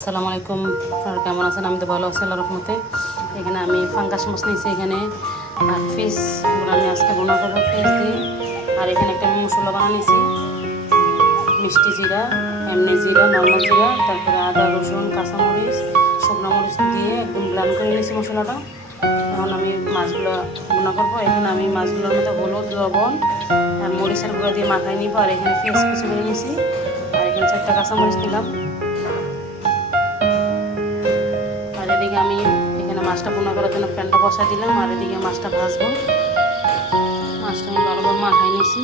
আসসালামু আলাইকুম। আপনারা কেমন আছেন? আমি তো ভালো আছি আল্লাহর রহমতে। এখানে আমি ফাঙ্গাস মাছ নিয়েছি, এখানে আর ফিশগুলো আমি আজকে বোনা করবো ফিশ দিয়ে। আর এখানে একটা মশলা বানা নিয়েছি, মিষ্টি জিরা, এমনি জিরা, নর্মাল জিরা, তারপরে আদা রসুন কাঁচামরিচ শুকনো মরিচ দিয়ে একদম ব্লেন্ড করে নিয়েছি মশলাটা। এখন আমি মাছগুলো বোনা করবো। এখানে আমি মাছগুলোর মধ্যে হলুদ, লবণ আর মরিচের গুঁড়া দিয়ে মাখাই নিব। আর এখানে পেঁয়াজ কুচি করে নিয়েছি, আর এখানে 4টা কাঁচামরিচ দিলাম। এদিকে আমি এখানে মাছটা বোনা করার জন্য প্যানটা বসা দিলাম, আর এদিকে মাছটা ভাজবো। মাছটা আমি ভালোভাবে মাখাই নিয়েছি।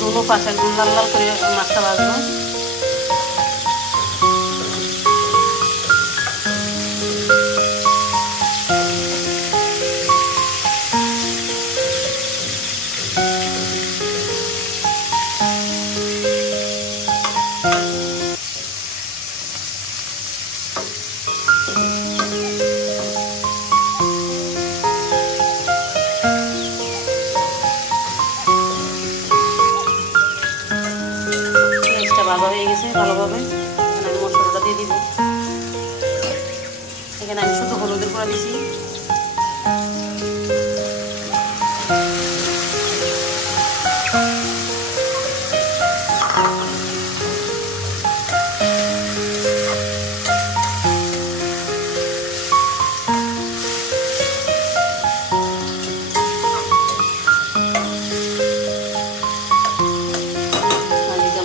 দুটো পাশে লাল লাল করে মাছটা ভাজবো। ভাজা হয়ে গেছে ভালোভাবে। এখানে আমি মশলাটা দিয়ে দিব। এখানে আমি শুধু হলুদের গুঁড়া দিছি,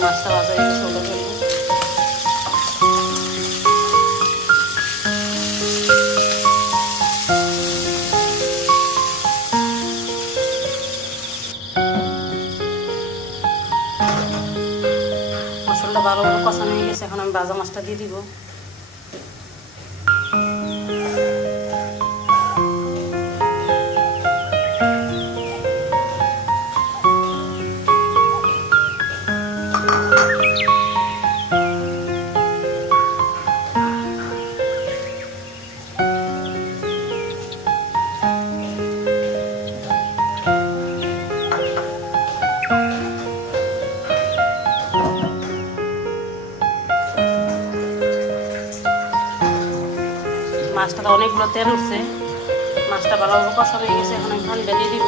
মাছটা ভাজা হয়ে গেছে ওটা ফেলবো। মশলাটা ভালোভাবে কষানো হয়ে গেছে, এখন আমি ভাজা মাছটা দিয়ে দিব। মাছটা অনেকগুলো তেল উঠছে, মাছটা ভালোভাবে কষানো হয়ে গেছে। এখন আমি পানিটা দিয়ে দিব।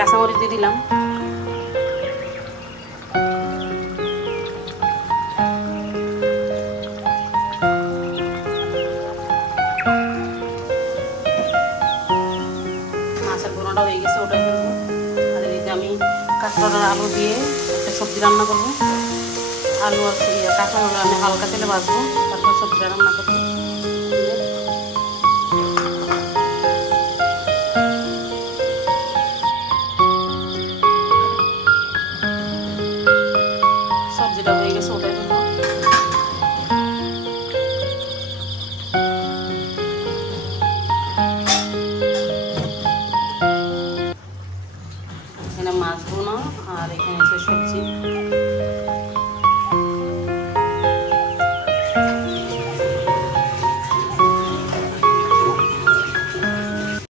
কাঁচামরিচ দিয়ে দিলাম। মাছের বোনাটা হয়ে গেছে, ওটা ফেলবো। আর এদিকে আমি কাঁচকলার আলু দিয়ে একটা সবজি রান্না করবো। আলু আর কাঁচকলা আমি হালকা তেলে ভাজবো, তারপর সবজিটা রান্না করবো। সবজিটা হয়ে গেছে, ওটাই ফেলবো। মাছ বোনা আর এখানে আছে সবজি।